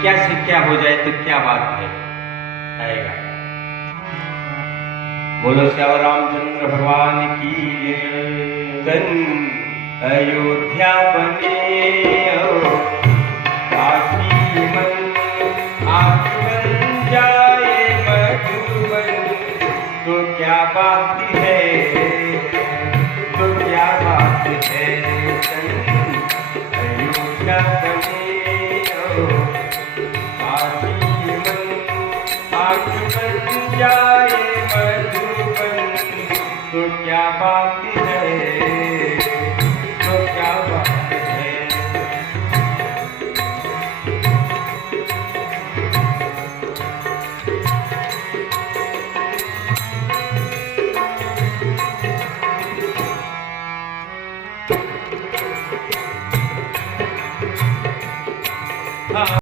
क्या से क्या हो जाए तो क्या बात है, आएगा। बोलो श्याम रामचंद्र भगवान की जय। तन अयोध्या बने